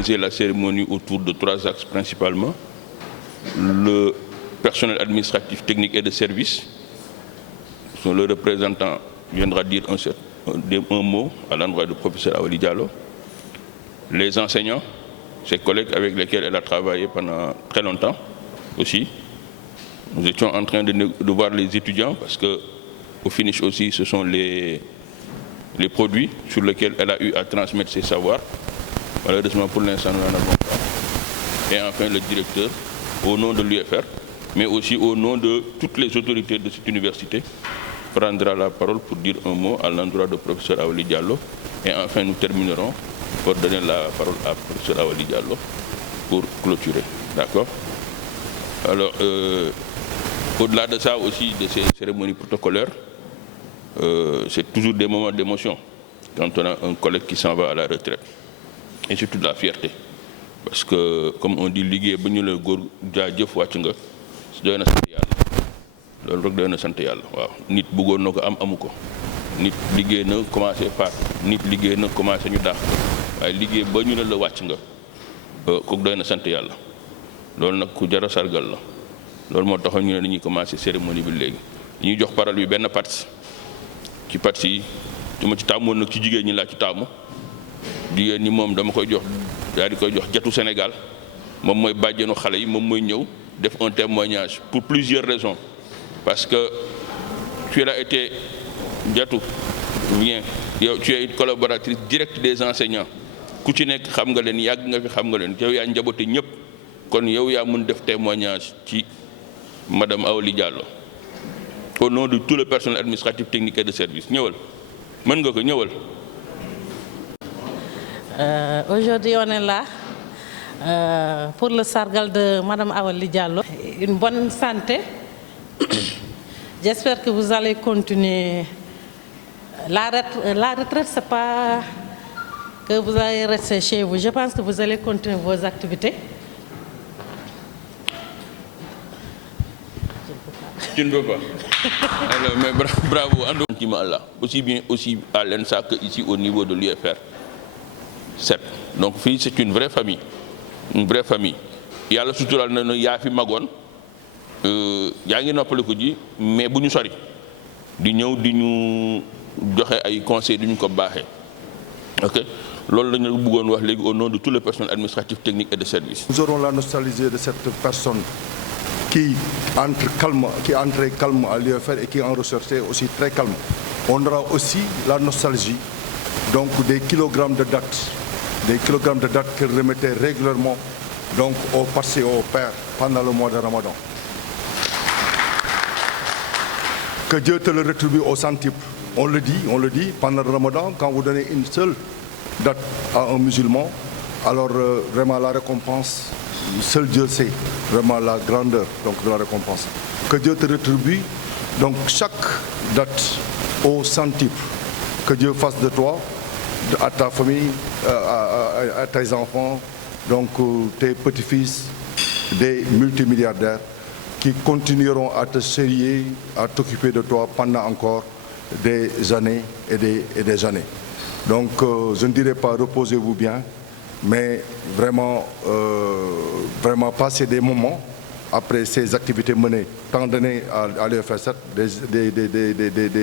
organisé la cérémonie autour de 3 axes principalement. Le personnel administratif, technique et de service. Le représentant viendra dire un mot à l'endroit du professeur Awali Diallo. Les enseignants, ses collègues avec lesquels elle a travaillé pendant très longtemps aussi. Nous étions en train de voir les étudiants parce qu'au finish aussi, ce sont les produits sur lesquels elle a eu à transmettre ses savoirs. Malheureusement, pour l'instant, nous n'en avons pas. Et enfin, le directeur, au nom de l'UFR, mais aussi au nom de toutes les autorités de cette université, prendra la parole pour dire un mot à l'endroit du professeur Awali Diallo. Et enfin, nous terminerons pour donner la parole à professeur Awali Diallo pour clôturer. D'accord? Alors, au-delà de ça aussi, de ces cérémonies protocolaires, c'est toujours des moments d'émotion quand on a un collègue qui s'en va à la retraite. Et surtout de la fierté. Parce que, comme on dit, liggéey ba ñu la góor jaajëf wàcc nga doy na sant yàlla loolu rek doy na sant yàlla waaw nit bëggoon na ko am amu ko nit liggéey na commencé faat nit liggéey na commencé ñu dàq waaye liggéey ba ñu la wàcc nga kooku doy na sant yàlla loolu nag ku jar a sargal la loolu moo taxoon ñu ne dañuy commencé cérémonie bi léegi ñuy jox parole bi benn parti ci parti yi su ma ci taamoon nag ci jigéen ñi laa ci taamu jigéen ñi moom dama koy jox daal di koy jox jatu Sénégal moom mooy bàjjenu xale yi moom mooy ñëw def un témoignage pour plusieurs raisons parce que tu as été jatu bien yow tu es une collaboratrice directe des enseignants ku ci nekk xam nga leen yàgg nga fi xam nga leen yow yaa njaboote ñëpp kon yow yaa mun def témoignage ci madame Awali Diallo au nom de tout le personnel administratif technique et de service ñëwal mën nga ko ñëwal. Aujourd'hui, on est là pour le sargal de Madame Awali Diallo. Une bonne santé. J'espère que vous allez continuer. La retraite, ce n'est pas que vous allez rester chez vous. Je pense que vous allez continuer vos activités. Tu ne peux pas. Alors, mais bravo. Aussi bien aussi à l'ENSA qu'ici au niveau de l'UFR. Donc c'est une vraie famille. Une vraie famille. Yàlla sutural na yaa fi magoon yaa ngi noppaliku ji mais bu ñu sori di ñëw di ñu joxe ay conseils di ñu ko baaxee. Ok loolu la ñu bëggoon wax léegi au nom de tout le personnel administratif technique et de service. Nous aurons la nostalgie de cette personne qui entrait calme à l'UFR et qui en ressortait aussi très calme. On aura aussi la nostalgie donc des kilogrammes de dates. Des kilogrammes de dates qu'elle remettait régulièrement donc au passé au père pendant le mois de Ramadan. Que Dieu te le rétribue au centuple. On le dit, pendant le Ramadan, quand vous donnez une seule date à un musulman, alors vraiment la récompense, seul Dieu sait vraiment la grandeur donc, de la récompense. Que Dieu te rétribue donc chaque date au centuple. Que Dieu fasse de toi, à ta famille, à tes enfants, donc tes petits-fils, des multimilliardaires qui continueront à te chérir, à t'occuper de toi pendant encore des années et des années. Donc je ne dirais pas reposez-vous bien, mais vraiment, vraiment passer des moments après ces activités menées, tant d'années à l'UFR7,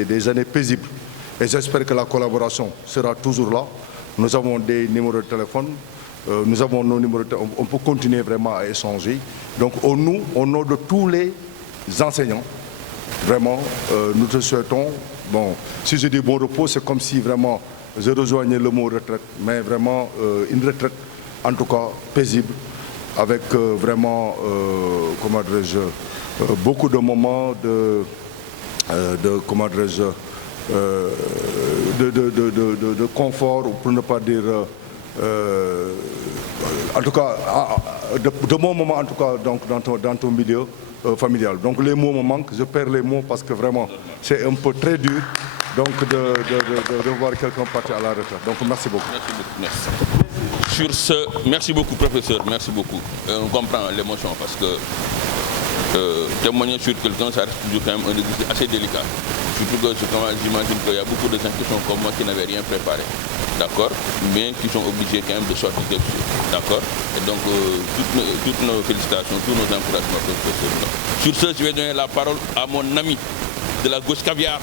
des années paisibles. Et j'espère que la collaboration sera toujours là. Nous avons des numéros de téléphone, nous avons nos numéros de téléphone, on peut continuer vraiment à échanger. Donc au nom de tous les enseignants, vraiment, nous te souhaitons, bon, si je dis bon repos, c'est comme si vraiment je rejoignais le mot retraite, mais vraiment une retraite, en tout cas paisible, avec vraiment, comment dirais-je, beaucoup de moments comment dirais-je, de confort, pour ne pas dire, en tout cas, de bons moments en tout cas donc, dans ton milieu familial. Donc les mots me manquent, je perds les mots parce que vraiment c'est un peu très dur donc, de voir quelqu'un partir à la retraite. Donc merci beaucoup. Merci. Sur ce, merci beaucoup professeur, merci beaucoup. On comprend l'émotion parce que témoigner sur quelqu'un, ça reste toujours quand même un exercice assez délicat. Surtout que j'imagine qu'il y a beaucoup de gens qui sont comme moi qui n'avaient rien préparé, d'accord, mais qui sont obligés quand même de sortir quelque chose, d'accord. Et donc, toutes nos félicitations, tous nos encouragements. Sur ce, je vais donner la parole à mon ami de la gauche caviar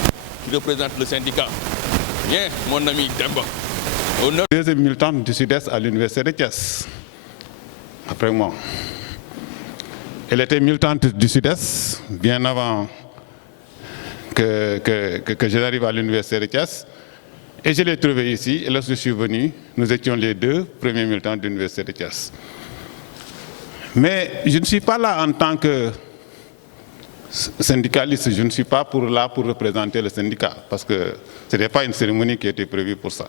qui représente le syndicat. Bien, mon ami Demba. Deuxième militante du Sud-Est à l'Université de Thiès, après moi. Elle était militante du Sud-Est bien avant que je n'arrive à l'Université de Thiès. Et je l'ai trouvée ici, et lorsque je suis venu, nous étions les deux premiers militants de l'Université de Thiès. Mais je ne suis pas là en tant que syndicaliste, je ne suis pas là pour représenter le syndicat, parce que ce n'était pas une cérémonie qui était prévue pour ça.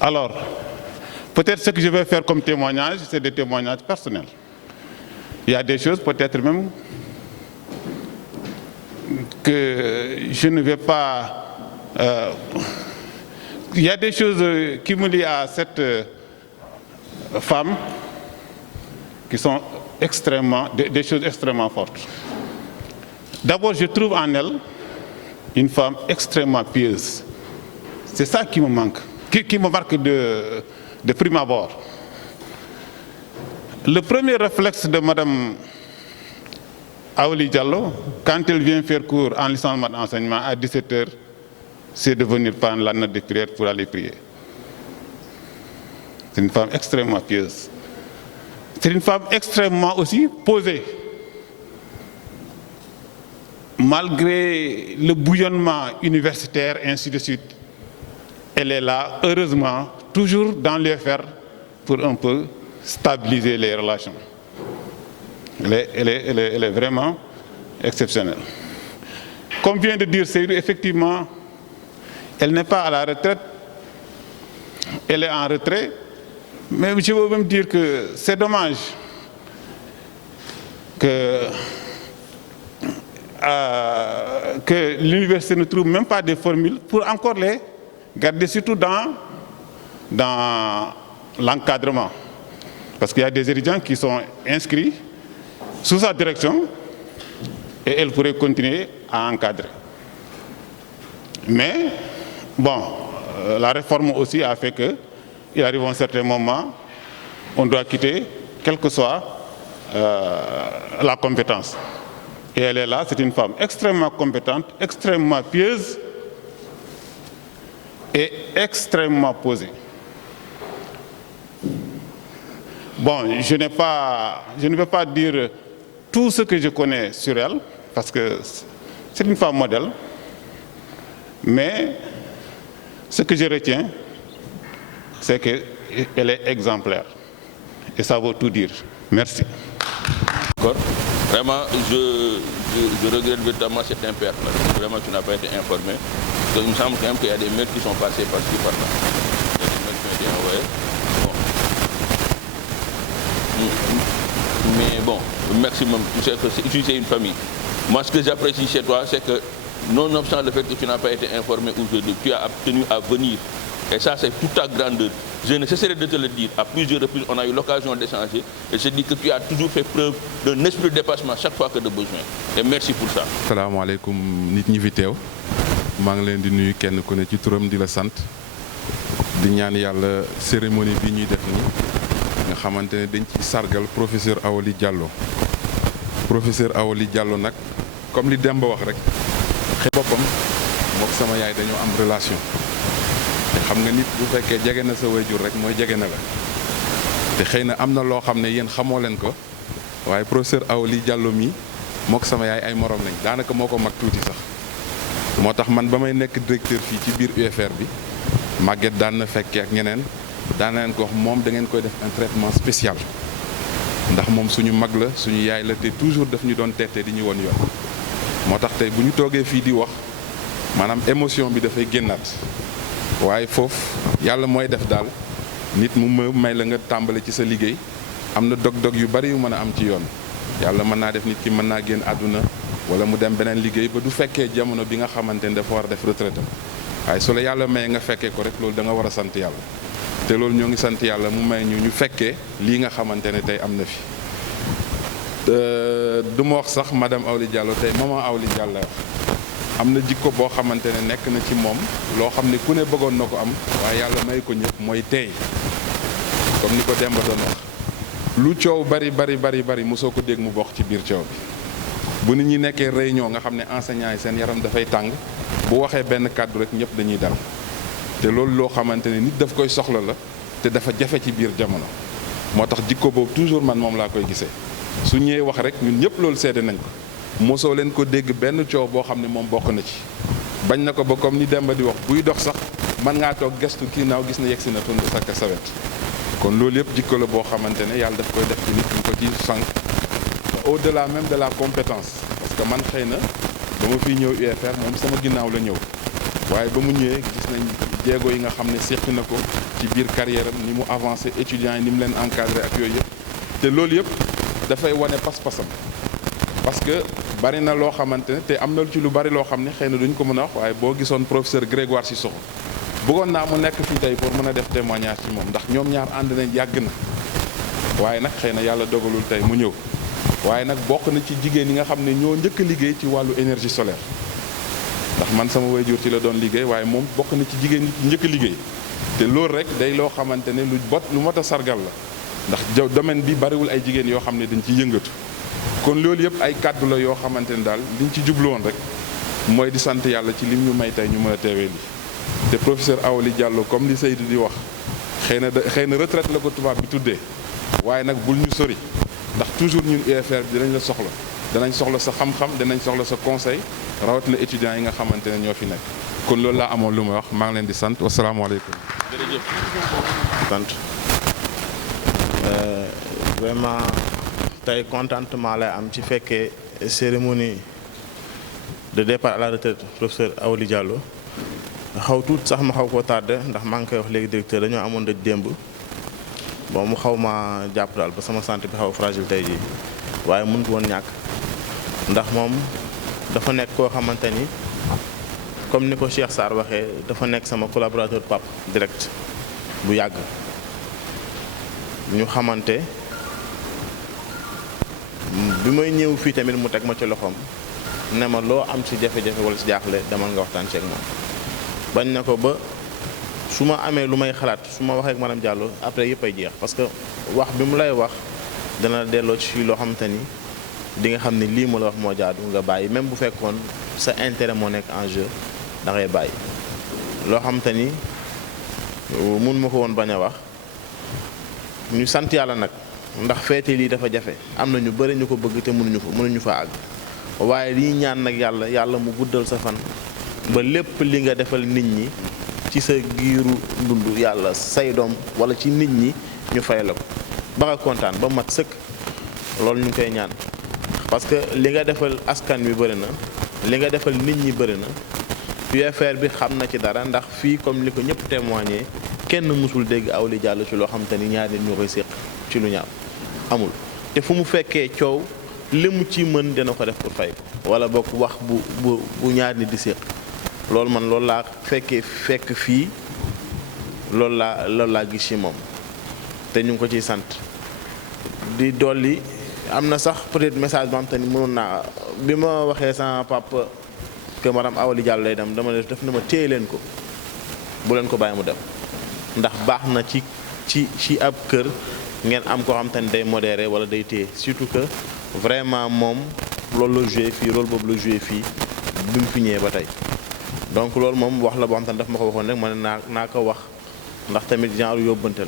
Alors, peut-être ce que je vais faire comme témoignage, c'est des témoignages personnels. Il y a des choses peut-être même que je ne vais pas... il y a des choses qui me lient à cette femme qui sont des choses extrêmement fortes. D'abord, je trouve en elle une femme extrêmement pieuse. C'est ça qui me manque, qui me marque de prime abord. Le premier réflexe de Mme Aoli Diallo, quand elle vient faire cours en licence d'enseignement à 17h, c'est de venir prendre la note de prière pour aller prier. C'est une femme extrêmement pieuse. C'est une femme extrêmement aussi posée. Malgré le bouillonnement universitaire, ainsi de suite, elle est là, heureusement, toujours dans les fers pour un peu stabiliser les relations. Elle est vraiment exceptionnelle. Comme vient de dire Seydou, effectivement, elle n'est pas à la retraite, elle est en retrait, mais je veux même dire que c'est dommage que l'université ne trouve même pas des formules pour encore les garder, surtout dans l'encadrement. Parce qu'il y a des étudiants qui sont inscrits sous sa direction et elle pourrait continuer à encadrer. Mais, bon, la réforme aussi a fait qu'il arrive à un certain moment, on doit quitter, quelle que soit la compétence. Et elle est là, c'est une femme extrêmement compétente, extrêmement pieuse et extrêmement posée. Bon, je ne vais pas dire tout ce que je connais sur elle, parce que c'est une femme modèle, mais ce que je retiens, c'est qu'elle est exemplaire. Et ça vaut tout dire. Merci. D'accord. Vraiment, je regrette véritablement cet impair. Vraiment, tu n'as pas été informé. Parce qu'il me semble quand même qu'il y a des mails qui sont passés par-ci, par-là. Il y a des mails qui ont été envoyés. Bon. Mais bon, le maximum, tu sais que c'est une famille. Moi, ce que j'apprécie chez toi, c'est que, nonobstant le fait que tu n'as pas été informé aujourd'hui, tu as tenu à venir. Et ça, c'est toute ta grandeur. Je ne cesserai de te le dire. À plusieurs reprises, on a eu l'occasion d'échanger. Et je dis que tu as toujours fait preuve d'un esprit de dépassement chaque fois que de besoin. Et merci pour ça. Salam alaikum, nit ñi fi teew. Maa ngi leen di nuyu kenn ku ne ci turam di la sant. Di ñaan yàlla cérémonie bi ñuy def nii nga xamante ne dañ ci sargal professeur Aoli Diallo. Professeur Aoli Diallo nag comme li Demba wax rek xëy boppam mook sama yaay dañoo am relation. te xam nga nit bu fekkee jege na sa waajur rek mooy jege na la te xëy na am na loo xam ne yéen xamoo leen ko waaye professeur Aoli Diallo mi mook sama yaay ay morom lañ daanaka moo ko mag tuuti sax moo tax man ba may nekk directeur fii ci biir UFR bi Maguette daan na fekkee ak ñeneen daan na leen ko wax moom da ngeen koy def un traitement spécial ndax moom suñu mag la suñu yaay la te toujours daf ñu doon teete di ñu woon yoon moo tax tey bu ñu toogee fii di wax maanaam émotion bi dafay génnaat waaye foofu yàlla mooy def daal nit mu may la nga tàmbale ci sa liggéey am na dog-dog yu bari yu mën a am ci yoon yàlla mën naa def nit ki mën naa génn àdduna wala mu dem beneen liggéey ba du fekkee jamono bi nga xamante ne dafa war a def retraite waaye su la yàlla may nga fekkee ko rek loolu da nga war a sant yàlla te loolu ñoo ngi sant yàlla mu may ñu fekkee lii nga xamante ne tey am na fi du ma wax sax madame Awly Diallo tey maman Awly Diallo la wax am na jikko boo xamante ne nekk na ci moom loo xam ne ku ne bëggoon na ko am waaye yàlla may ko ñëpp mooy tey comme ni ko Demba doon wax lu coow bari mosoo ko dégg mu bokk ci biir coow bi bu nit ñi nekkee réunion nga xam ne enseignants yi seen yaram dafay tàng bu waxee benn kàddu rek ñëpp dañuy dal te loolu loo xamante ne nit daf koy soxla la te dafa jafe ci biir jamono moo tax jikko boobu toujours man moom laa koy gisee su ñëwee wax rek ñun ñëpp loolu seede nañ ko mosoo leen ko dégg benn coow boo xam ne moom bokk na ci bañ na ko ba comme ni Demba di wax buy dox sax mën ngaa toog gestu kii naaw gis na yegsi na tund sakka sawet kon loolu yëpp jikko la boo xamante ne yàlla daf koy def ci nit ñu ko ci sànq au delà même de la compétence parce que man xëy na ba ma fiy ñëw UFR moom sama ginnaaw la ñëw waaye ba mu ñëwee gis nañ jéego yi nga xam ne seqi na ko ci biir carrière am ni mu avancé étudiants yi ni mu leen encadré ak yooyu yëpp te loolu yëpp dafay wane pas-pasam parce que bari na loo xamante ne te am na ci lu bari loo xam ne xëy na duñ ko mën a wax waaye boo gisoon professeur Grégoire Sissoko bëggoon naa mu nekk fii tey pour mën a def témoignage ci moom ndax ñoom ñaar ànd nañ yàgg na waaye nag xëy na yàlla dogalul tey mu ñëw waaye nag bokk na ci jigéen yi nga xam ne ñoo njëkk a liggéey ci wàllu énergie solaire ndax man sama waajur ci la doon liggéey waaye moom bokk na ci jigéen ñi njëkk a liggéey te loolu rek day loo xamante ne lu mot a sargal la ndax domaine bi bariwul ay jigéen yoo xam ne dañ ci yëngatu kon loolu yëpp ay kàddu la yoo xamante ne daal liñ ci jublu woon rek mooy di sant yàlla ci lim ñu may tey ñu mën a teewee lii te professeur Awly Diallo comme li Seydou di wax xëy na retraite la ko tubaab bi tuddee waaye nag bul ñu sori ndax toujours ñun UFR bi dinañ la soxla danañ soxla sa xam-xam danañ soxla sa conseil rawatina étudiants yi nga xamante ne ñoo fi nekk kon loolu laa amoon lu may wax maa ngi leen di sant wasalaamaaleykum. jërëjëf. sant vraiment tey contentement lay am ci fekkee cérémonie de départ à la retraite professeur Awly Diallo xaw tuut sax ma xaw koo tardé ndax maa ngi koy wax léegi directeur dañoo amoon dëj démb bon mu xaw ma jàpp daal ba sama santé bi xaw fragile tey jii waaye mënut woon ñàkk ndax moom dafa nekk koo xamante ni comme ni ko Cheikh Sarr waxee dafa nekk sama collaborateur pap direct bu yàgg ñu xamante bi may ñëw fii tamit mu teg ma ci loxoom ne ma loo am ci jafe-jafe wala ci jaaxle demal nga waxtaan ci ak moom bañ na ko ba su ma amee lu may xalaat su ma waxee ak madame Diallo après yëpp ay jeex parce que wax bi mu lay wax dana delloo ci loo xamante ni di nga xam ne lii mu la wax moo jaadu nga bàyyi même bu fekkoon sa intérêt moo nekk en jeu da ngay bàyyi loo xamante ni mun ma ko woon bañ a wax ñu sant yàlla nag ndax feete lii dafa jafe am na ñu bëri ñu ko bëgg te mënuñu fa àgg waaye lii ñaan nag yàlla mu guddal sa fan ba lépp li nga defal nit ñi ci sa giiru dund yàlla say doom wala ci nit ñi ñu fay la ko ba nga kontaan ba mat sëkk loolu ñu ngi koy ñaan parce que li nga defal askan wi bëri na li nga defal nit ñi bëri na UFR bi xam na ci dara ndax fii comme li ko ñëpp témoigné kenn mësul dégg Awly Diallo ci loo xam te ni ñaari nit ñu koy séq ci lu ñaaw amul te fu mu fekkee coow li mu ci mën dina ko def pour fay ko wala bokk wax bu ñaari nit di séq loolu man loolu laa fekk fii loolu laa gis ci moom te ñu ngi ko ciy sant di dolli am na sax peut-être message boo xam te ni mënoon naa bi ma waxee sama papa que madame Awly Diallo lay dem def na ma téye leen ko bu leen ko bàyyi mu dem ndax baax na ci ab kër ngeen am koo xam te ni day modéré wala day téye surtout que vraiment moom loolu la joué fii rôle boobu la joué fii bi mu fi ñëwee ba tey donc loolu moom wax la boo xam te ni daf ma ko waxoon rek ma ne naa ko wax ndax tamit genre yóbbante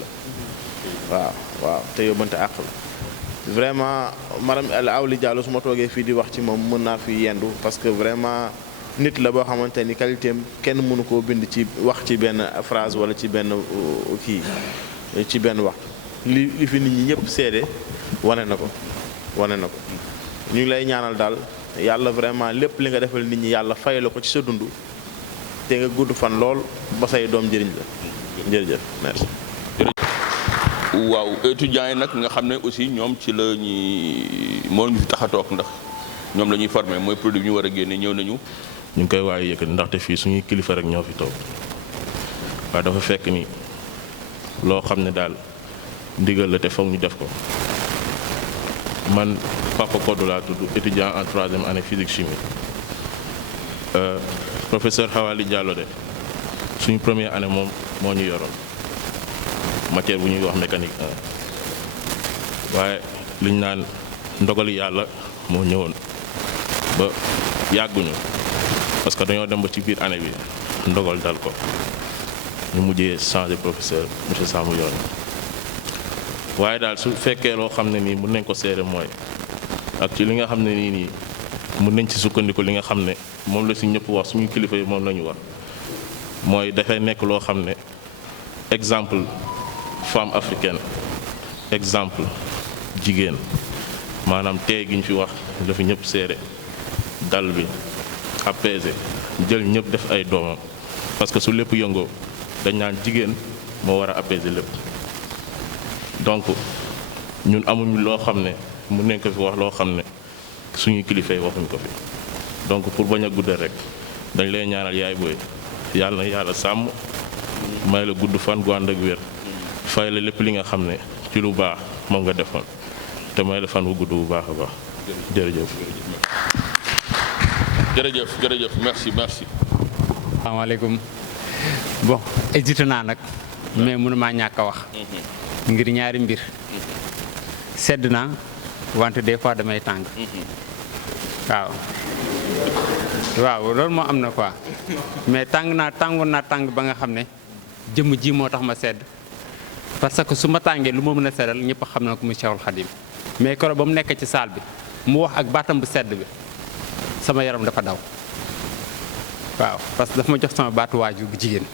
la waaw te yóbbante àq la vraiment madame Awly Diallo su ma toogee fii di wax ci moom mën naa fi yendu parce que vraiment nit la boo xamante ni qualité am kenn mënu koo bind ci wax ci benn phrase wala ci benn ci benn wax li fi nit ñi ñëpp seede wane na ko ñu ngi lay ñaanal daal yàlla vraiment lépp li nga defal nit ñi yàlla fay la ko ci sa dund te nga gudd fan lool ba say doom njëriñ la jërëjëf merci. waaw étudiants yi nag nga xam ne aussi ñoom ci la moo ñu fi tax a toog ndax ñoom la ñuy formé mooy produit bi ñu war a génne ñëw nañu. ñu ngi koy waaye yëkkati ndaxte fii suñuy kilifa rek ñoo fi toog waaye dafa fekk ni loo xam ne daal ndigal la te foog ñu def ko man Papa Kodou laa tudd, étudiant en 3e année physique chimie. Professeur Hawali Diallo de suñu première année moom moo ñu yoroon matière bu ñuy wax mécanique 1 waaye liñ naan ndogali yàlla moo ñëwoon ba yàgguñu parce que dañoo dem ba ci biir année bi ndogal dal ko ñu mujjee changer professeur monsieur Samou yoon waaye daal su fekkee loo xam ne nii mën nañ ko seere mooy ak ci li nga xam ne nii mën nañ ci sukkandiku li nga xam ne moom la si ñëpp wax suñu kilifa yi moom la ñu wax mooy dafay nekk loo xam ne exemple femme africaine exemple jigéen maanaam tey gi ñu fi wax la fi ñëpp seere dal bi apaisé jël ñëpp def ay doomam parce que su lépp yëngoo dañ naan jigéen moo war a apaiser lépp donc ñun amuñu loo xam ne mën nañ ko fi wax loo xam ne suñuy kilifa yi waxuñ ko fi donc pour bañ a guddal rek dañ lay ñaanal yaay booy yàlla na yàlla sàmm may la gudd fan gu ànd ak wér fay la lépp li nga xam ne ci lu baax moom nga defoon te may la fan wu gudd bu baax a baax jërëjëf. jërëjëf merci. asalaamaaleykum bon hésité naa nag mais mënumaa ñàkk a wax ngir ñaari mbir sedd naa wante des fois damay tàng waaw loolu moo am na quoi mais tàngoon naa tàng ba nga xam ne jëmm ji moo tax ma sedd parce que su ma tàngee lu ma mën a seddal ñëpp xam na ko mu Cheikhul Khadim mais koro ba mu nekk ci salle bi mu wax ak baatam bu sedd bi sama yaram dafa daw waaw parce que dafa ma jox sama baatu waajur bu jigéen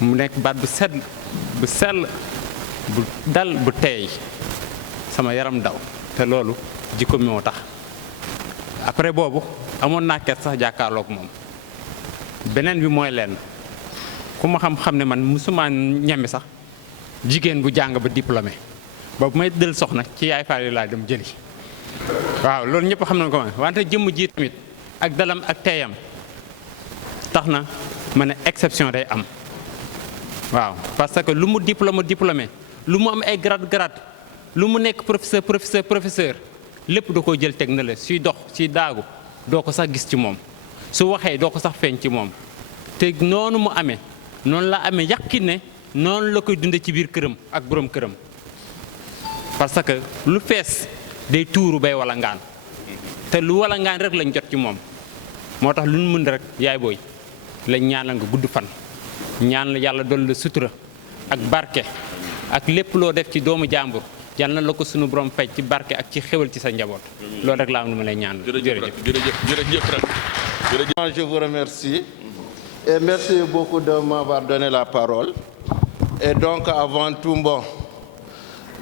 mu nekk baat bu sedd bu sell bu dal bu teey sama yaram daw te loolu jikko mi moo tax après boobu amoon naa ket sax jàkkaarloog moom beneen bi mooy leen ku ma xam ne man musuma ñeme sax jigéen bu jàng ba diplômé ba bu may dël soxna ci yaay faal laa dem jëli waaw loolu ñëpp xam nañ ko man wante jëmm ji tamit ak dalam ak teeyam tax na ma ne exception day am waaw parce que lu mu diplômé lu mu am ay grade lu mu nekk professeur lépp da koo jël teg na la suy dox suy daagu doo ko sax gis ci moom su waxee doo ko sax feeñ ci moom te noonu mu amee noonu la amee yàqin ne noonu la koy dunde ci biir këram ak borom këram parce que lu fees day tuuru bay wala ngaan te lu wala ngaan rek lañ jot ci moom moo tax lu ñu mën rek yaay booy lañ ñaanal nga gudd fan ñaan la yàlla dolli la sutura ak barke ak lépp loo def ci doomu jàmbur yal na la ko sunu borom fay ci barke ak ci xéwal ci sa njaboot loolu rek laa am lu ma lay ñaan. jërëjëf. Je vous remercie et merci beaucoup de m'avoir donné la parole. Et donc avant tout, bon,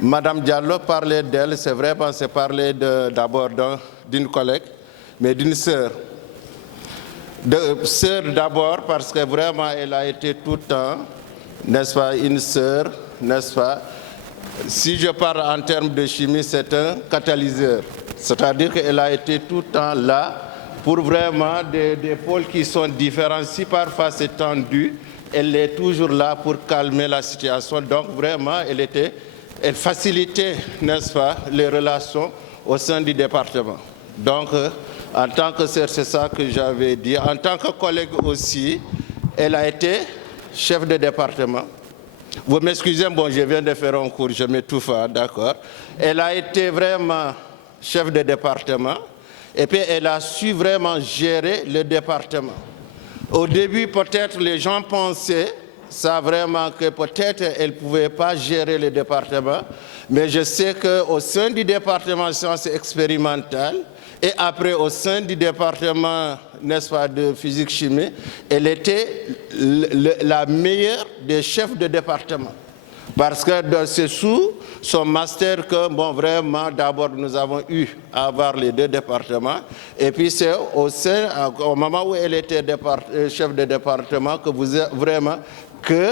Madame Diallo parlait d'elle, c'est vrai, c'est parler d'abord d'une collègue, mais d'une sœur. Sœur d'abord parce que vraiment elle a été tout le temps, n'est-ce pas, une sœur, n'est-ce pas. Si je parle en termes de chimie, c'est un catalyseur. C'est-à-dire qu'elle a été tout le temps là pour vraiment des pôles qui sont différents. Si parfois c'est tendu, elle est toujours là pour calmer la situation. Donc vraiment, elle facilitait, n'est-ce pas, les relations au sein du département. Donc, en tant que sœur, c'est ça que j'avais dit. En tant que collègue aussi, elle a été chef de département. Vous m'excusez, bon, je viens de faire un cours, je m'étouffe, d'accord. Elle a été vraiment chef de département et puis elle a su vraiment gérer le département. Au début, peut-être les gens pensaient ça vraiment que peut-être elle ne pouvait pas gérer le département, mais je sais qu'au sein du département sciences expérimentales et après au sein du département, n'est-ce pas, de physique-chimie, elle était la meilleure des chefs de département. Parce que c'est sous son master que, bon, vraiment, d'abord, nous avons eu à avoir les deux départements. Et puis, c'est au moment où elle était chef de département que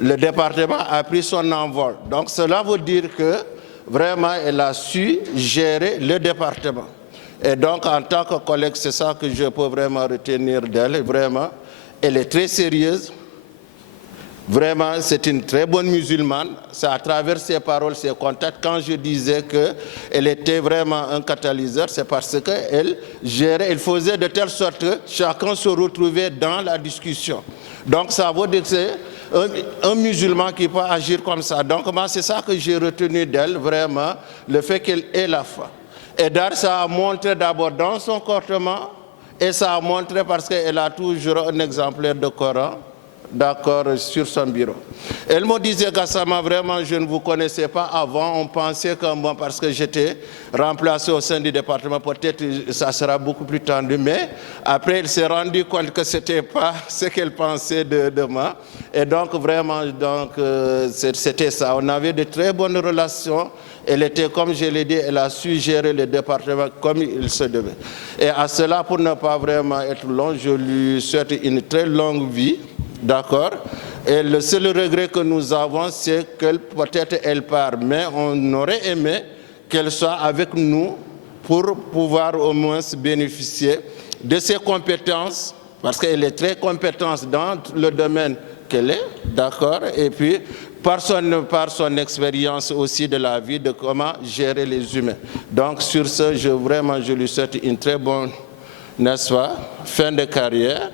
le département a pris son envol. Donc, cela veut dire que, vraiment, elle a su gérer le département. Et donc, en tant que collègue, c'est ça que je peux vraiment retenir d'elle. Vraiment, elle est très sérieuse, Vraiment, c'est une très bonne musulmane. C'est à travers ses paroles, ses contacts. Quand je disais qu'elle était vraiment un catalyseur, c'est parce qu'elle gérait, elle faisait de telle sorte que chacun se retrouvait dans la discussion. Donc ça veut dire que c'est un musulman qui peut agir comme ça. Donc moi, c'est ça que j'ai retenu d'elle, vraiment, le fait qu'elle ait la foi. Et d'ailleurs, ça a montré d'abord dans son comportement, et ça a montré parce qu'elle a toujours un exemplaire de Coran, d'accord, sur son bureau. Elle me disait, Gassama, vraiment, je ne vous connaissais pas avant. On pensait que moi, parce que j'étais remplacé au sein du département, peut-être ça sera beaucoup plus tendu. Mais après, elle s'est rendue compte que ce n'était pas ce qu'elle pensait de moi. Et donc, vraiment, c'était ça. On avait de très bonnes relations. Elle était, comme je l'ai dit, elle a su gérer le département comme il se devait. Et à cela, pour ne pas vraiment être long, je lui souhaite une très longue vie. D'accord. Et le seul regret que nous avons, c'est qu'elle peut-être elle part, mais on aurait aimé qu'elle soit avec nous pour pouvoir au moins bénéficier de ses compétences, parce qu'elle est très compétente dans le domaine qu'elle est, d'accord. Et puis par son expérience aussi de la vie, de comment gérer les humains. Donc sur ce, je lui souhaite une très bonne, n'est-ce pas, fin de carrière,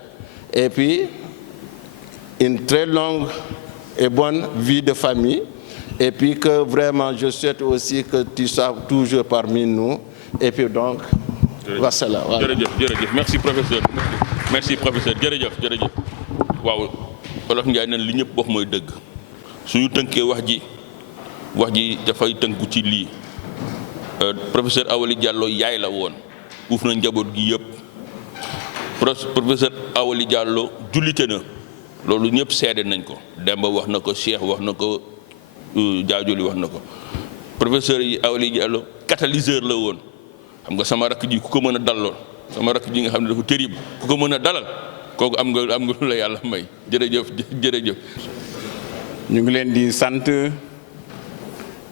et puis une très longue et bonne vie de famille, et puis que vraiment je souhaite aussi que tu sois toujours parmi nous, et puis donc wasalaam. jërëjëf merci professeur, merci professeur, jërëjëf waaw Wolof Njaay nañ li ñëpp wax mooy dëgg. Suñu tënkee wax ji dafay tënku ci lii. Professeur Awali Diallo yaay la woon, uuf na njaboot gi yëpp. Professeur Awali Diallo jullite na, loolu ñëpp seede nañ ko. Demba wax na ko, Cheikh wax na ko, Jaajoli wax na ko. Professeur Awali Diallo catalyseur la woon. Xam nga sama rakk ji ku ko mën a daloon, sama rakk ji nga xam ne dafa terrible, ku ko mën a dalal kooku am nga lu la yàlla may. Jërëjëf. ñu ngi leen di sant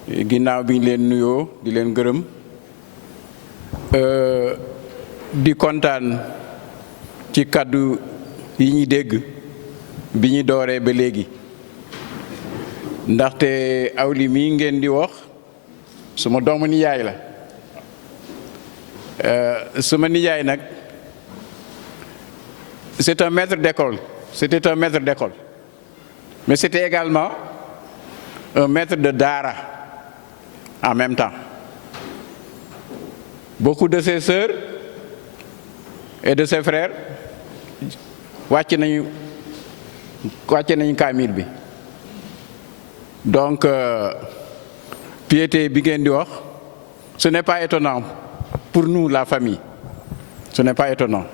ginnaaw bi ñu leen nuyoo di leen gërëm di kontaan ci kaddu yi ñuy dégg bi ñu dooree ba léegi, ndaxte Awli mii ngeen di wax suma doomu nijaay la. Suma nijaay nag c'est un maître d'école, c'était un maître d'école, mais c'était également un maître de daara en même temps. Beaucoup de ses sœurs et de ses frères wàcc nañu kaamil bi. Donc piété bi ngeen di wax, ce n'est pas étonnant pour nous, la famille. Ce n'est pas étonnant.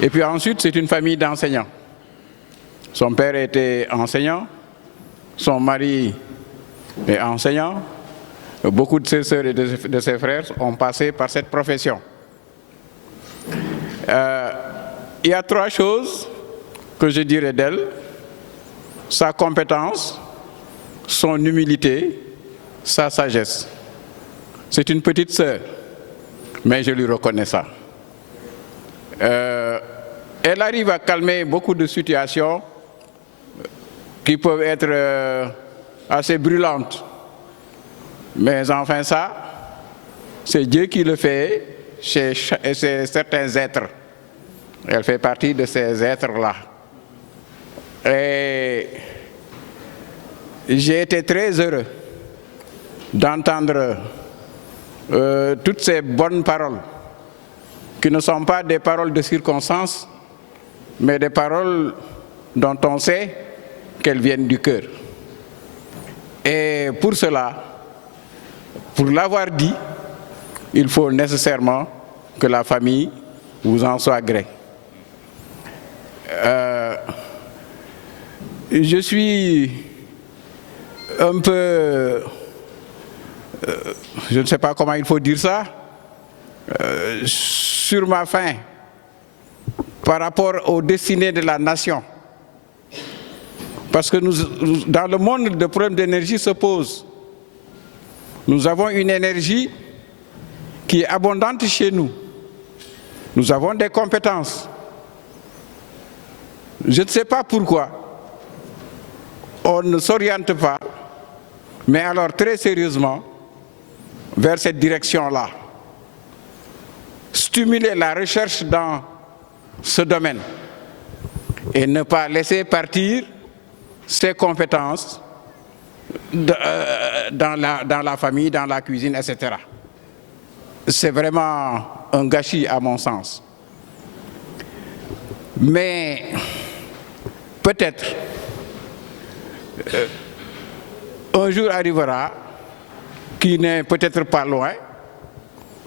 Et puis ensuite, c'est une famille d'enseignants. Son père était enseignant, son mari est enseignant. Beaucoup de ses sœurs et de ses frères ont passé par cette profession. Il y a 3 choses que je dirais d'elle: sa compétence, son humilité, sa sagesse. C'est une petite sœur, mais je lui reconnais ça. Elle arrive à calmer beaucoup de situations qui peuvent être assez brûlantes. Mais enfin ça, c'est Dieu qui le fait chez certains êtres. Elle fait partie de ces êtres-là. Et j'ai été très heureux d'entendre toutes ces bonnes paroles, qui ne sont pas des paroles de circonstance, mais des paroles dont on sait qu'elles viennent du cœur. Et pour cela, pour l'avoir dit, il faut nécessairement que la famille vous en soit gré. Je suis un peu... je ne sais pas comment il faut dire ça, sur ma faim par rapport aux destinées de la nation. Parce que dans le monde, le problème d'énergie se pose. Nous avons une énergie qui est abondante chez nous. Nous avons des compétences. Je ne sais pas pourquoi, on ne s'oriente pas, mais alors très sérieusement, vers cette direction-là. Stimuler la recherche dans ce domaine et ne pas laisser partir ses compétences dans la famille, dans la cuisine, etc. C'est vraiment un gâchis à mon sens. Mais peut-être un jour arrivera, qui n'est peut-être pas loin,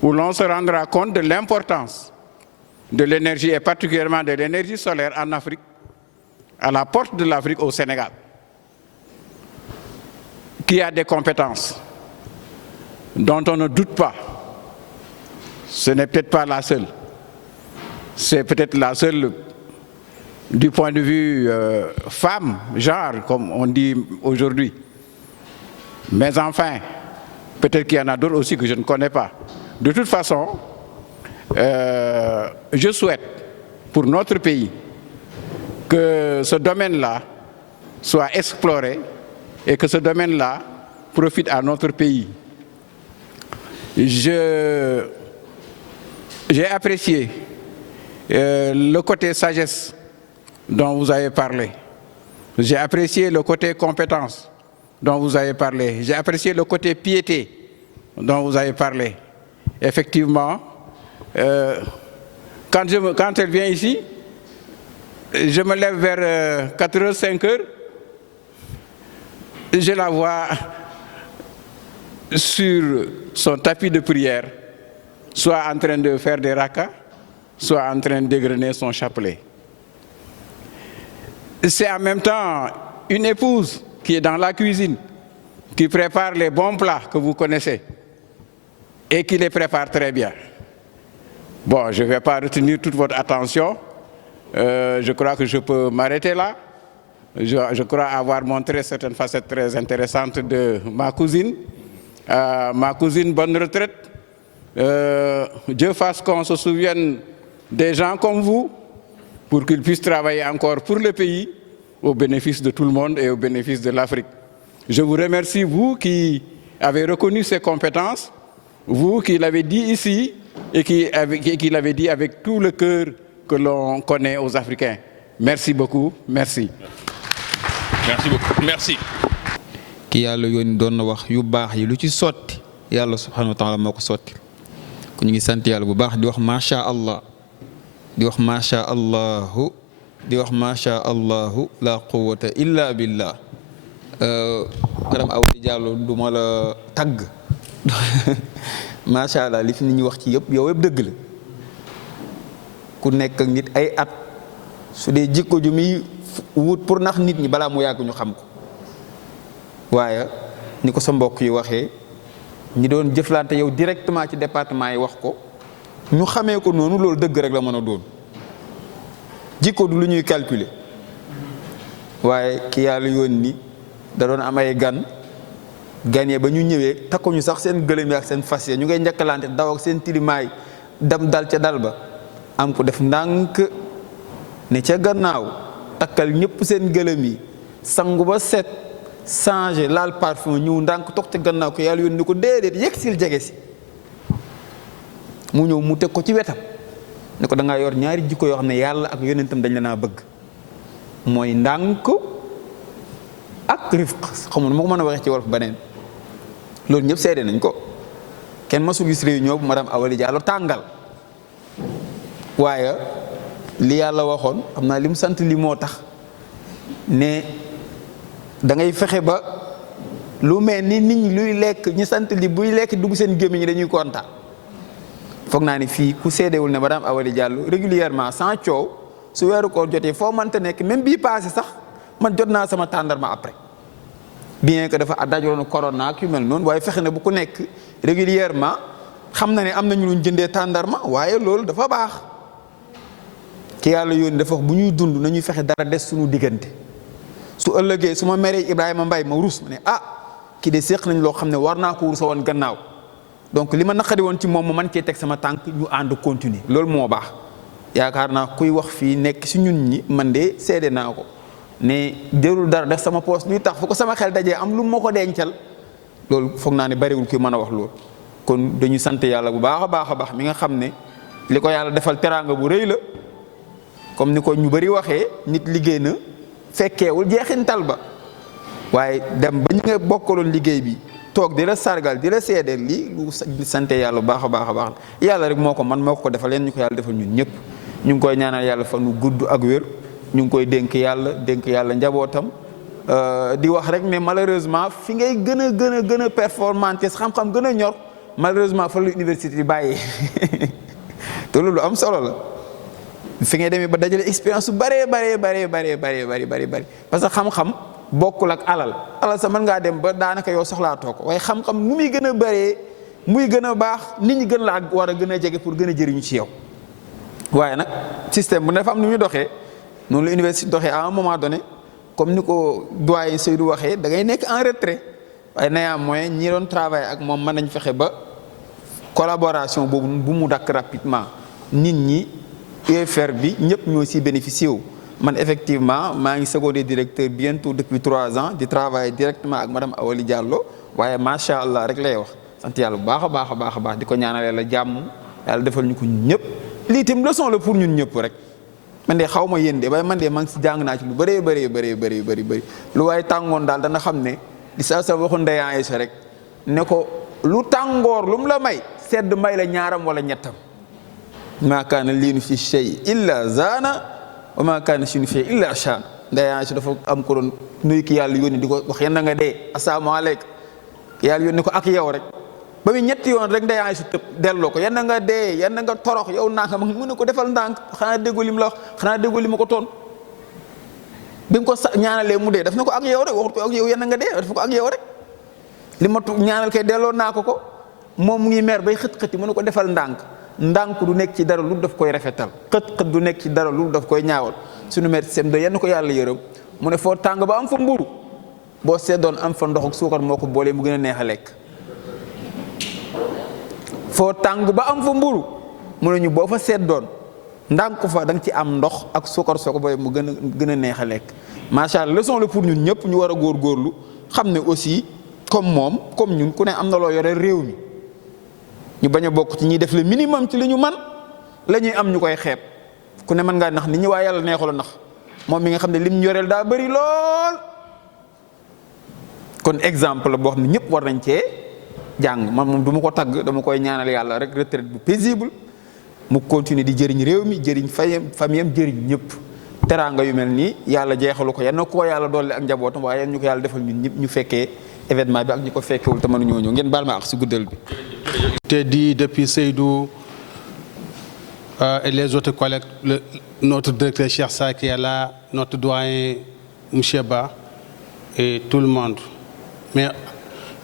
où l'on se rendra compte de l'importance de l'énergie, et particulièrement de l'énergie solaire en Afrique, à la porte de l'Afrique, au Sénégal, qui a des compétences dont on ne doute pas. Ce n'est peut-être pas la seule. C'est peut-être la seule du point de vue femme, genre, comme on dit aujourd'hui. Mais enfin, peut-être qu'il y en a d'autres aussi que je ne connais pas. De toute façon, je souhaite pour notre pays que ce domaine-là soit exploré et que ce domaine-là profite à notre pays. J'ai apprécié le côté sagesse dont vous avez parlé. J'ai apprécié le côté compétence dont vous avez parlé. J'ai apprécié le côté piété dont vous avez parlé. Effectivement, quand elle vient ici, je me lève vers 4h, 5h, je la vois sur son tapis de prière, soit en train de faire des rakas, soit en train d'égrener son chapelet. C'est en même temps une épouse qui est dans la cuisine, qui prépare les bons plats que vous connaissez et qui les prépare très bien. Bon, je ne vais pas retenir toute votre attention. Je crois que je peux m'arrêter là. Je crois avoir montré certaines facettes très intéressantes de ma cousine. Ma cousine, bonne retraite. Dieu fasse qu'on se souvienne des gens comme vous pour qu'ils puissent travailler encore pour le pays, au bénéfice de tout le monde et au bénéfice de l'Afrique. Je vous remercie, vous qui avez reconnu ces compétences, vous qui l'avez dit ici et qui l'avez dit avec tout le cœur que l'on connaît aux Africains. Merci beaucoup, merci. Merci beaucoup, merci. ki yàlla yónni doon na wax yu baax yi lu ci sotti yàlla subhanahu wa taala moo ko sotti ku ñu ngi sant yàlla bu baax di wax macha allah di wax macha allahu di wax macha allahu la quwwata illa billah madame Awadi Diallo du ma la tagg macha allah li fi nit ñi wax ci yëpp yow yëpp dëgg la ku nekk ak nit ay at su dee jikko ju muy wut pour nax nit ñi balaa mu yàgg ñu xam ko waaye ni ko sa mbokk yi waxee ñi doon jëflante yow directement ci département yi wax ko ñu xamee ko noonu loolu dëgg rek la mën a doon jikko du lu ñuy calculer waaye ki yàlla yónni da doon am ay gan ganee ba ñu ñëwee takkuñu sax seen gëlëm yi ak seen fas yi ñu ngay njëkkalante daw ak seen tilimaay dem dal ca dal ba am ko def ndànk ne ca gannaaw takkal ñëpp seen gëlëm yi sangu ba set changé laal parfum ñëw ndànk toog ca gannaaw ko yàlla yónni ko déedéet yegg sil jege si mu ñëw mu teg ko ci wetam ne ko da ngaa yor ñaari jikko yoo xam ne yàlla ak yonentam dañ la naa bëgg mooy ndànk ak rifq xamul ma ko mën a waxee ci wolof beneen loolu ñëpp seede nañ ko kenn masul gis réunion bu madame Awadi Diallo tàngal waaye li yàlla waxoon xam naa li mu sant li moo tax ne da ngay fexe ba lu mel ni nit ñi luy lekk ñi sant li buy lekk dugg seen gémmiñ ñi dañuy kontaan foog naa ni fii ku seedewul ne madame Awadi Diallo régulièrement sans coow su weeru koor jotee foo mënta nekk même bii passé sax man jot naa sama tàndarma après bien que dafa dajaloon corona ak yu mel noonu waaye fexe na bu ku nekk régulièrement xam na ne am nañu luñ jëndee tàndarma waaye loolu dafa baax ki yàlla yónni dafa wax bu ñuy dund nañuy fexe dara des suñu diggante su ëllëgee su ma meree Ibrahima Mbaye ma rus ma ne ah kii de séq nañ loo xam ne war naa ko rusa woon gannaaw donc li ma naqari woon ci moom ma man cee teg sama tànk ñu ànd continuer loolu moo baax yaakaar naa kuy wax fii nekk si ñun ñi man de seede naa ko ne jërul dara def sama poos luy tax fu ko sama xel dajee am lu ma ko dencal loolu foog naa ne bariwul ki mën a wax loolu. kon dañu sant yàlla bu baax a baax a baax mi nga xam ne li ko yàlla defal teraanga bu rëy la comme ni ko ñu bari waxee nit liggéey na fekkeewul jeexintal ba waaye dem ba ñu nga bokkaloon liggéey bi toog di la sargal di la seedeel lii lu sant yàlla bu baax a baax a baax yàlla rek moo ko man moo ko defal leen ñu ko yàlla defal ñun ñëpp ñu ngi koy ñaanal yàlla fan nu gudd ak wér ñu ngi koy dénk yàlla njabootam di wax rek ne malheureusement fi ngay gën a performante xam-xam gën a ñor malheureusement fa la université di bàyyee te loolu am solo la fi ngay demee ba dajale expérience su bëree bëri parce que xam-xam bokkul ak alal sax mën ngaa dem ba daanaka yow soxlaatoo ko waaye xam-xam nu muy gën a bëree muy gën a baax nit ñi gën laa war a gën a jege pour gën a jëriñu ci yow. waaye nag système bu ne dafa am nu muy doxee noonu la université doxee à un moment donné comme ni ko doyen Seydou waxee da ngay nekk en retrait waaye néanmoins ñi doon travailler ak moom mën nañ fexe ba collaboration boobu bu mu dakk rapidement nit ñi UFR bi ñëpp ñoo si bénéficié wu. man effectivement maa ngi secondé directeur bientôt depuis 3 ans di travailler directement ak madame Awali Diallo waaye macha allah rek lay wax sant yàlla bu baax a baax di ko ñaanal yàlla jàmm yàlla defal ñu ko ñun ñëpp. lii itam leçon la pour ñun ñëpp rek man de xaw ma yéen de waaye man de maa ngi si jàng naa ci lu bëri lu waaye tàngoon daal dana xam ne di sa waxu ndeyaa Aïcha rek ne ko lu tàngoor lu mu la may sedd may la ñaaram wala ñettam maa kaana liinu fi shay illa zaana wa maa kaana sinu fi illa shaan ndeyaa Aïcha dafa am ko doon nuyu ki yàlla yónni di ko wax yenn nga dee asalaamaaleykum yàlla yónni ko ak yow rek ba muy ñetti yoon rek ndeyaa Aïcha tëb delloo ko yenn nga dee yenn nga torox yow nanga mu ne ko defal ndànk xanaa déggoo li mu la wax xanaa déggoo li ma ko toon bi nga ko ñaanalee mu dee daf na ko ak yow rek waxut ko ak yow yenn nga dee daf ko ak yow rek li ma ñaanal kay delloo naa ko moom mu ngi mer bay xët-xëti mu ne ko defal ndànk du nekk ci dara lu daf koy rafetal xët du nekk ci dara lu daf koy ñaawal suñu maître sem de yenn ko yàlla yërëm mu ne foo tàng ba am fa mburu boo seddoon am fa ndox ak suukar moo ko boolee mu gën a neex a lekk foo tàng ba am fa mburu mu ne ñu boo fa seddoon ndànk fa da nga ci am ndox ak suukar soo ko boolee mu gën a neex a lekk macha allah leçon la pour ñun ñëpp ñu war a góorgóorlu xam ne aussi comme moom comme ñun ku ne am na loo yore réew mi ñu bañ a bokk ci ñuy def le minimum ci li ñu man la ñuy am ñu koy xeeb ku ne mën ngaa nax nit ñi waaye yàlla neexul a nax moom mi nga xam ne lim yoreel daa bëri lool kon exemple la boo xam ne ñëpp war nañ cee jàng man moom du ma ko tagg dama koy ñaanal yàlla rek retraite bu paisible mu continuer di jëriñ réew mi jëriñ famiyam jëriñ ñëpp teraanga yu mel nii yàlla jeexalu ko yan na ko yàlla dolli ak njabootam waaye yan ñu ko yàlla defal ñun ñëpp ñu fekkee événement bi ak ñu ko fekkewul te mënuñoo ñëw ngeen baal ma ak si guddal bi. J'ai dit depuis Seydou et les autres collègues, notre directeur Cheikh Sa qui est là, notre doyen M. Ba et tout le monde. Mais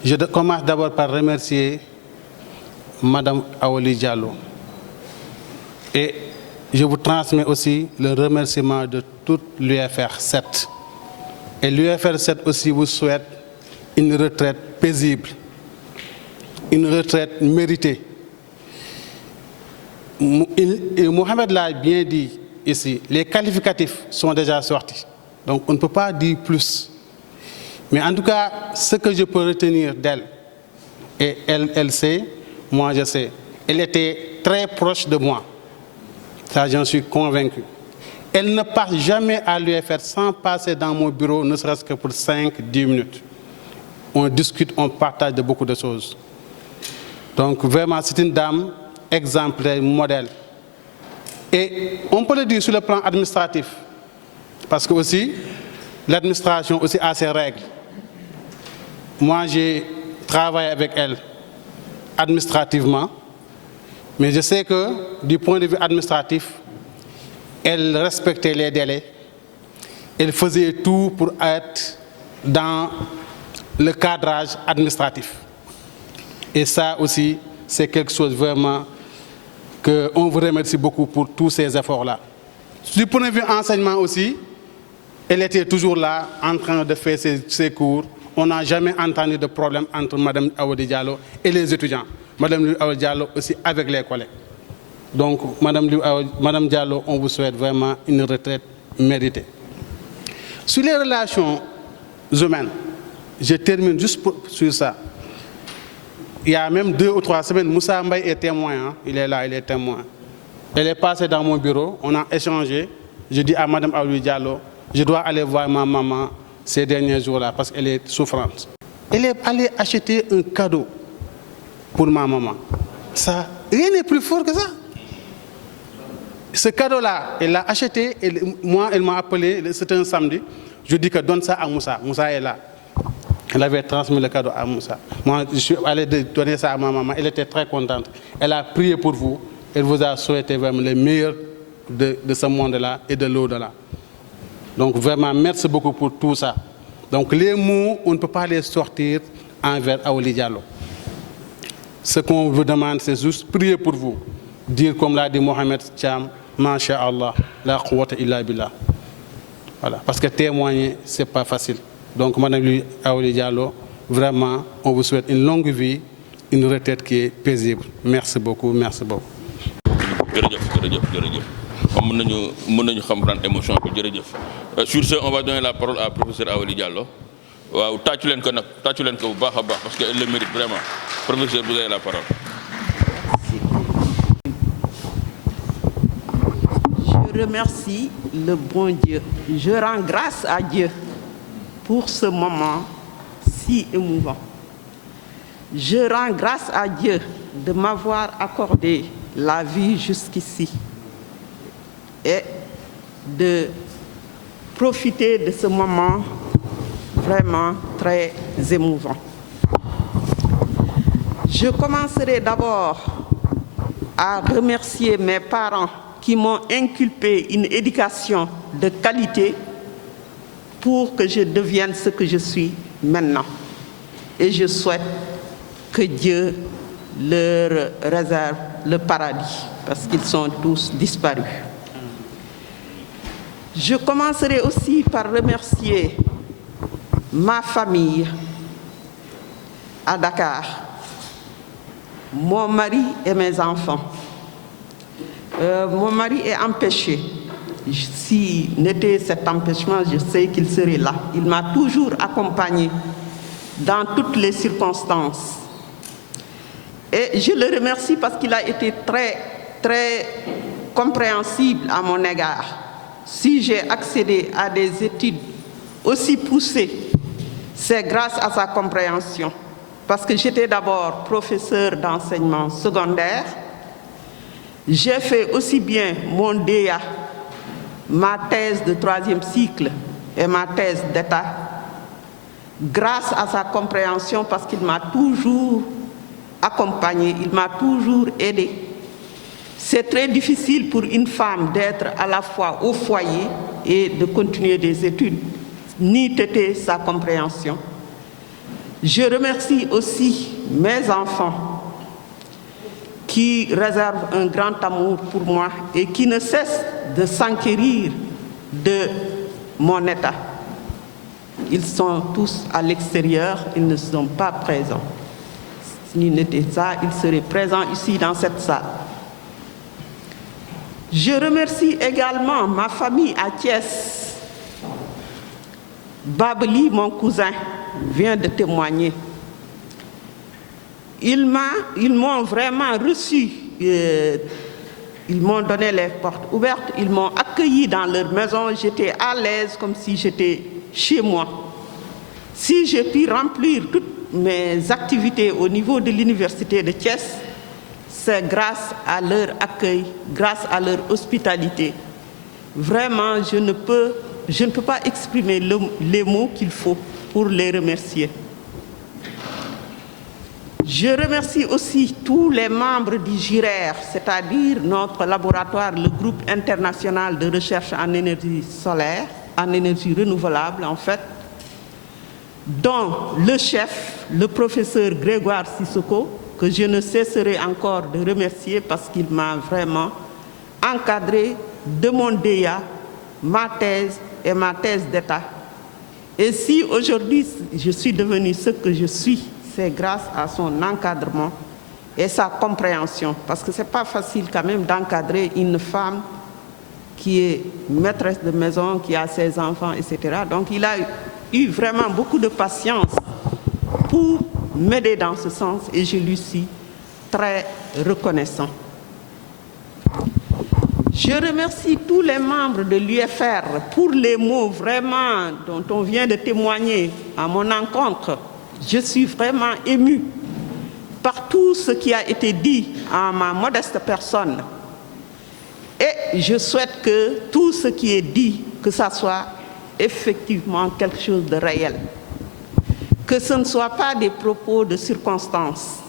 je commence d'abord par remercier Madame Awali Diallo. Et je vous transmets aussi le remerciement de toute l'UFR 7. Et l'UFR 7 aussi vous souhaite une retraite paisible, une retraite méritée. Mohamed l'a bien dit ici, les qualificatifs sont déjà sortis. Donc on ne peut pas dire plus. Mais en tout cas, ce que je peux retenir d'elle, et elle sait, moi je sais, elle était très proche de moi. Ça, j'en suis convaincu. Elle ne passe jamais à l'UFR sans passer dans mon bureau, ne serait-ce que pour 5-10 minutes. On discute, on partage de beaucoup de choses. Donc vraiment, c'est une dame exemplaire, modèle. Et on peut le dire sur le plan administratif, parce que aussi, l'administration aussi a ses règles. Moi, j'ai travaillé avec elle administrativement, mais je sais que du point de vue administratif, elle respectait les délais, elle faisait tout pour être dans le cadrage administratif. Et ça aussi, c'est quelque chose vraiment qu'on vous remercie beaucoup pour tous ces efforts-là. Du point de vue enseignement aussi, elle était toujours là en train de faire ses cours. On n'a jamais entendu de problème entre Mme Awadi Diallo et les étudiants. Mme Awadi Diallo aussi avec les collègues. Donc, Mme Diallo, on vous souhaite vraiment une retraite méritée. Sur les relations humaines, je termine juste sur ça. Il y a même 2 ou 3 semaines, Moussa Mbaye est témoin, hein? Il est là, il est témoin. Elle est passée dans mon bureau, on a échangé. Je dis à Mme Aouli Diallo, je dois aller voir ma maman ces derniers jours-là parce qu'elle est souffrante. Elle est allée acheter un cadeau pour ma maman. Ça, rien n'est plus fort que ça. Ce cadeau-là, elle l'a acheté, et moi, elle m'a appelé, c'était un samedi. Je dis que donne ça à Moussa. Moussa est là. Elle avait transmis le cadeau à Moussa. Moi, je suis allé donner ça à ma maman. Elle était très contente. Elle a prié pour vous. Elle vous a souhaité vraiment le meilleur de ce monde-là et de l'au-delà. Donc vraiment, merci beaucoup pour tout ça. Donc les mots, on ne peut pas les sortir envers Aouli Diallo. Ce qu'on vous demande, c'est juste prier pour vous. Dire comme l'a dit Mohamed Thiam, Masha'Allah, la quwwata illa billah. Voilà. Parce que témoigner, ce n'est pas facile. Donc Madame Aouli Diallo, vraiment, on vous souhaite une longue vie, une retraite qui est paisible. Merci beaucoup, merci beaucoup. Sur ce, on va donner la parole à professeur Aouli Diallo. Waaw tàccu leen ko nag tàccu leen ko bu baax a baax parce qu'elle le mérite vraiment. Professeur, vous avez la parole. Je remercie le bon Dieu. Je rends grâce à Dieu pour ce moment si émouvant. Je rends grâce à Dieu de m'avoir accordé la vie jusqu'ici et de profiter de ce moment vraiment très émouvant. Je commencerai d'abord à remercier mes parents qui m'ont inculpé une éducation de qualité pour que je devienne ce que je suis maintenant. Et je souhaite que Dieu leur réserve le paradis, parce qu'ils sont tous disparus. Je commencerai aussi par remercier ma famille à Dakar, mon mari et mes enfants. Mon mari est empêché. Si n'était cet empêchement, je sais qu'il serait là. Il m'a toujours accompagné dans toutes les circonstances. Et je le remercie parce qu'il a été très compréhensible à mon égard. Si j'ai accédé à des études aussi poussées, c'est grâce à sa compréhension. Parce que j'étais d'abord professeur d'enseignement secondaire. J'ai fait aussi bien mon DEA, ma thèse de 3e cycle et ma thèse d'État, grâce à sa compréhension, parce qu'il m'a toujours accompagné, il m'a toujours aidé. C'est très difficile pour une femme d'être à la fois au foyer et de continuer des études, ni têter sa compréhension. Je remercie aussi mes enfants qui réservent un grand amour pour moi et qui ne cessent de s'enquérir de mon état. Ils sont tous à l'extérieur, ils ne sont pas présents. S'ils n'étaient ça, ils seraient présents ici dans cette salle. Je remercie également ma famille à Thiès. Babli, mon cousin, vient de témoigner. Ils m'ont vraiment reçu, ils m'ont donné les portes ouvertes, ils m'ont accueilli dans leur maison, j'étais à l'aise comme si j'étais chez moi. Si j'ai pu remplir toutes mes activités au niveau de l'université de Thiès, c'est grâce à leur accueil, grâce à leur hospitalité. Vraiment, je ne peux pas exprimer les mots qu'il faut pour les remercier. Je remercie aussi tous les membres du GIRER, c'est-à-dire notre laboratoire, le groupe international de recherche en énergie solaire, en énergie renouvelable en fait, dont le chef, le professeur Grégoire Sissoko, que je ne cesserai encore de remercier parce qu'il m'a vraiment encadré de mon DEA, ma thèse et ma thèse d'État. Et si aujourd'hui je suis devenue ce que je suis, c'est grâce à son encadrement et sa compréhension. Parce que ce n'est pas facile quand même d'encadrer une femme qui est maîtresse de maison, qui a ses enfants, etc. Donc il a eu vraiment beaucoup de patience pour m'aider dans ce sens et je lui suis très reconnaissant. Je remercie tous les membres de l'UFR pour les mots vraiment dont on vient de témoigner à mon encontre. Je suis vraiment émue par tout ce qui a été dit à ma modeste personne. Et je souhaite que tout ce qui est dit, que ça soit effectivement quelque chose de réel. Que ce ne soit pas des propos de circonstance.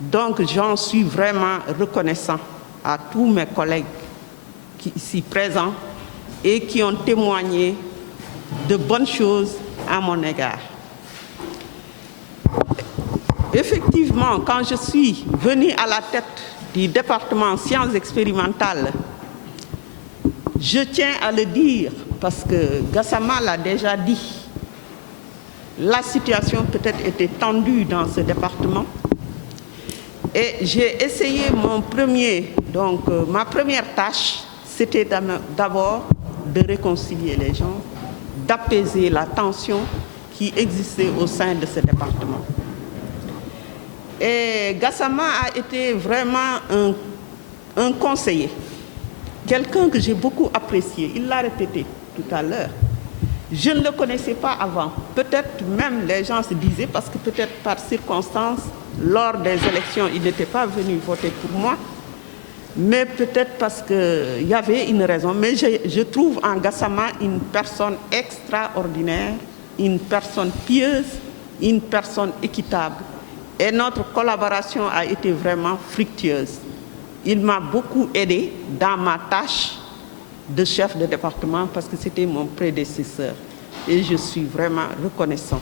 Donc j'en suis vraiment reconnaissant à tous mes collègues qui ici présents et qui ont témoigné de bonnes choses à mon égard. Effectivement, quand je suis venue à la tête du département sciences expérimentales, je tiens à le dire parce que Gassama l'a déjà dit, la situation peut-être était tendue dans ce département et j'ai essayé ma première tâche, c'était d'abord de réconcilier les gens, d'apaiser la tension qui existait au sein de ce département. Et Gassama a été vraiment un conseiller, quelqu'un que j'ai beaucoup apprécié. Il l'a répété tout à l'heure. Je ne le connaissais pas avant. Peut-être même les gens se disaient, parce que peut-être par circonstance, lors des élections, il n'était pas venu voter pour moi, mais peut-être parce qu'il y avait une raison. Mais je trouve en Gassama une personne extraordinaire, une personne pieuse, une personne équitable. Et notre collaboration a été vraiment fructueuse. Il m'a beaucoup aidé dans ma tâche de chef de département parce que c'était mon prédécesseur. Et je suis vraiment reconnaissant.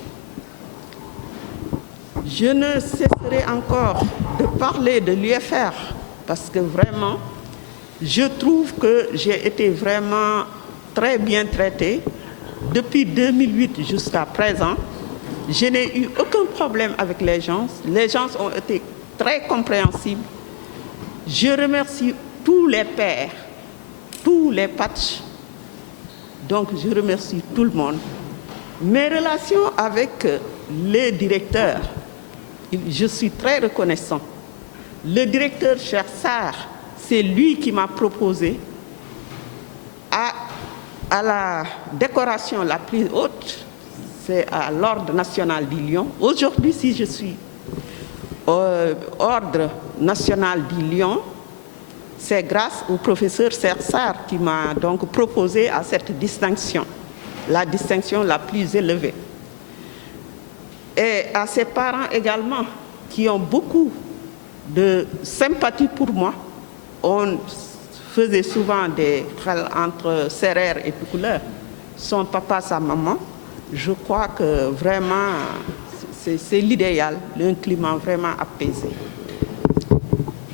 Je ne cesserai encore de parler de l'UFR parce que vraiment, je trouve que j'ai été vraiment très bien traité depuis 2008 jusqu'à présent. Je n'ai eu aucun problème avec les gens. Les gens ont été très compréhensibles. Je remercie tous les pairs, tous les patchs. Donc, je remercie tout le monde. Mes relations avec les directeurs, je suis très reconnaissant. Le directeur Cheikh Sarr, c'est lui qui m'a proposé à la décoration la plus haute, c'est à l'Ordre national du Lion. Aujourd'hui, si je suis au Ordre national du Lion, c'est grâce au professeur Cheikh Sarr qui m'a donc proposé à cette distinction, la distinction la plus élevée. Et à ses parents également, qui ont beaucoup de sympathie pour moi. On faisait souvent des râles entre Sérère et Toucouleur, son papa, sa maman. Je crois que vraiment, c'est l'idéal, un climat vraiment apaisé.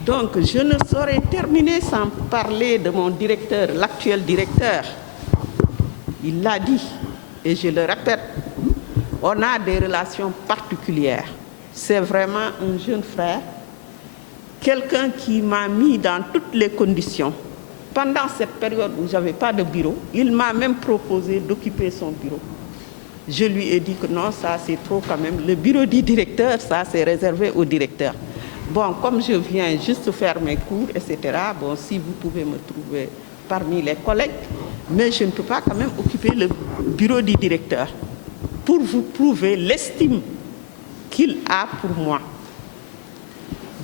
Donc, je ne saurais terminer sans parler de mon directeur, l'actuel directeur. Il l'a dit, et je le répète, on a des relations particulières. C'est vraiment un jeune frère, quelqu'un qui m'a mis dans toutes les conditions. Pendant cette période où je n'avais pas de bureau, il m'a même proposé d'occuper son bureau. Je lui ai dit que non, ça c'est trop quand même. Le bureau du directeur, ça c'est réservé au directeur. Bon, comme je viens juste faire mes cours, etc., bon, si vous pouvez me trouver parmi les collègues, mais je ne peux pas quand même occuper le bureau du directeur pour vous prouver l'estime qu'il a pour moi.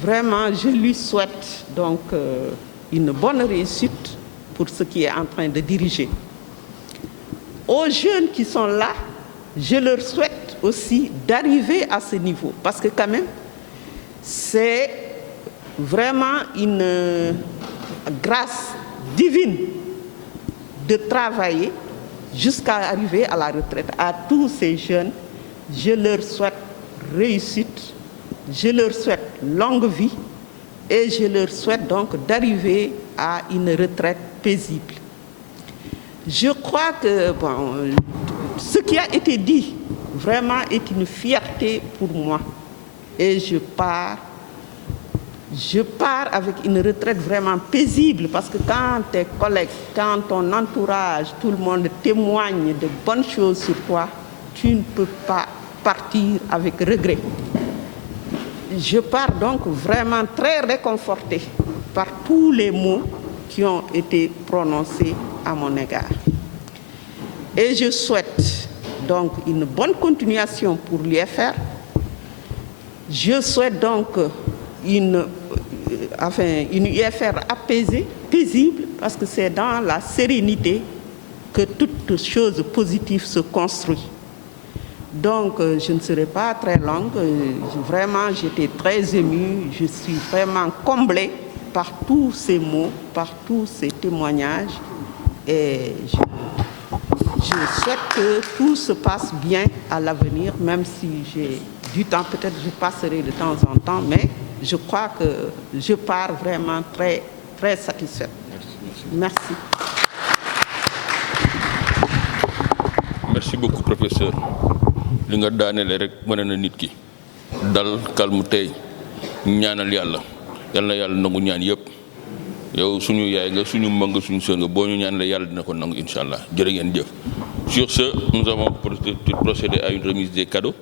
Vraiment, je lui souhaite donc une bonne réussite pour ce qui est en train de diriger. Aux jeunes qui sont là, je leur souhaite aussi d'arriver à ce niveau, parce que quand même, c'est vraiment une grâce divine de travailler jusqu'à arriver à la retraite. À tous ces jeunes, je leur souhaite réussite, je leur souhaite longue vie et je leur souhaite donc d'arriver à une retraite paisible. Je crois que bon, ce qui a été dit vraiment est une fierté pour moi et je pars je pars avec une retraite vraiment paisible parce que quand tes collègues, quand ton entourage, tout le monde témoigne de bonnes choses sur toi, tu ne peux pas partir avec regret. Je pars donc vraiment très réconfortée par tous les mots qui ont été prononcés à mon égard. Et je souhaite donc une bonne continuation pour l'UFR. Je souhaite donc une UFR apaisée, paisible, parce que c'est dans la sérénité que toute chose positive se construit. Donc, je ne serai pas très longue. Vraiment, j'étais très émue. Je suis vraiment comblée par tous ces mots, par tous ces témoignages. Et je souhaite que tout se passe bien à l'avenir, même si j'ai du temps, peut-être je passerai de temps en temps, mais je crois que je pars vraiment très, très satisfaite. Merci. Merci beaucoup, professeur. Li nga daanele rek wane na nit ki dal calme tey ñaanal yàlla yal na yàlla nangu ñaan yëpp yow suñu yaay nga suñu mag nga suñu sœur nga boo ñu ñaan la yàlla dina ko nangu incha allah jërë ngeen jëf. Sur ce, nous avons procédé à une remise des cadeaux.